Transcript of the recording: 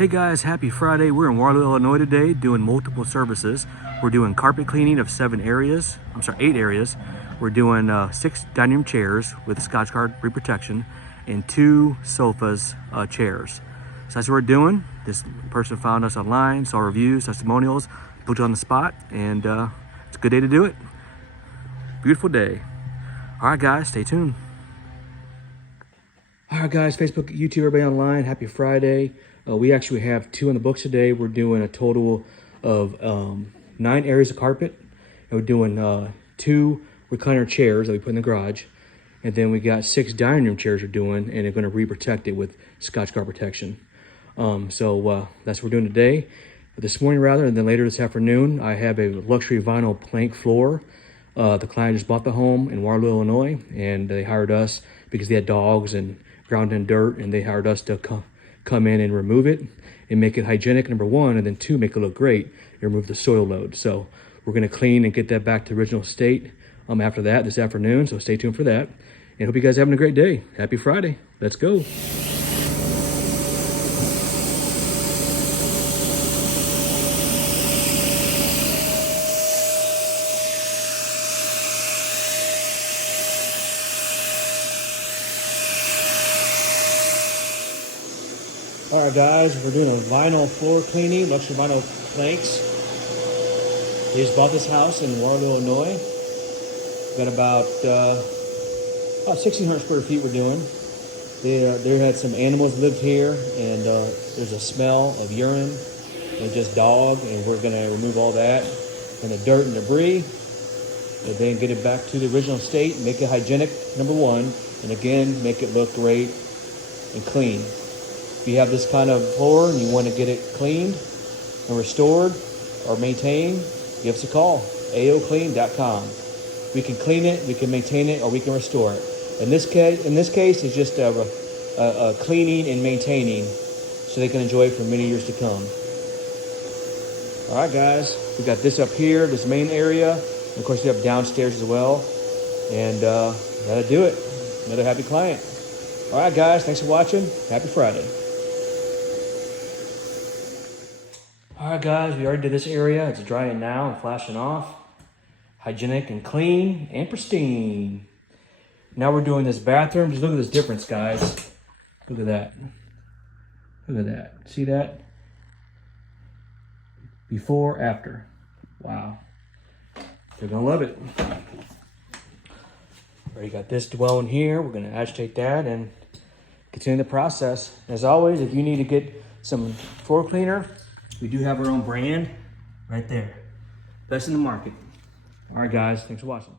Hey guys, happy Friday. We're in Waterloo, Illinois today doing multiple services. We're doing carpet cleaning of 8 areas. We're doing 6 dining room chairs with Scotchgard reprotection and 2 sofas, chairs. So that's what we're doing. This person found us online, saw reviews, testimonials, put you on the spot, and it's a good day to do it. Beautiful day. All right guys, stay tuned. All right guys, Facebook, YouTube, everybody online, happy Friday. We actually have 2 in the books today. We're doing a total of 9 areas of carpet. And we're doing 2 recliner chairs that we put in the garage. And then we got 6 dining room chairs we're doing, and they're gonna re-protect it with Scotchgard protection. That's what we're doing today. This morning rather, and then later this afternoon, I have a luxury vinyl plank floor. The client just bought the home in Waterloo, Illinois, and they hired us because they had dogs and ground in dirt, and they hired us to come in and remove it and make it hygienic, number 1, and then 2, make it look great and remove the soil load. So we're gonna clean and get that back to original state after that this afternoon, so stay tuned for that. And hope you guys are having a great day. Happy Friday. Let's go. All right, guys, we're doing a vinyl floor cleaning, luxury vinyl planks. We just bought this house in Waterloo, Illinois. Got about 1,600 square feet we're doing. They had some animals lived here, and there's a smell of urine and just dog, and we're gonna remove all that and the dirt and debris, and then get it back to the original state, make it hygienic, number 1, and again, make it look great and clean. If you have this kind of floor and you want to get it cleaned and restored or maintained, give us a call, AOCleaning.com. We can clean it, we can maintain it, or we can restore it. In this case, it's just a cleaning and maintaining so they can enjoy it for many years to come. All right, guys, we got this up here, this main area. And of course, we have downstairs as well. And that'll do it. Another happy client. All right, guys, thanks for watching. Happy Friday. All right, guys, we already did this area. It's drying now and flashing off. Hygienic and clean and pristine. Now we're doing this bathroom. Just look at this difference, guys. Look at that. Look at that. See that? Before, after. Wow. They're gonna love it. Already got this dwelling here. We're gonna agitate that and continue the process. As always, if you need to get some floor cleaner, we do have our own brand right there. Best in the market. All right, guys, thanks for watching.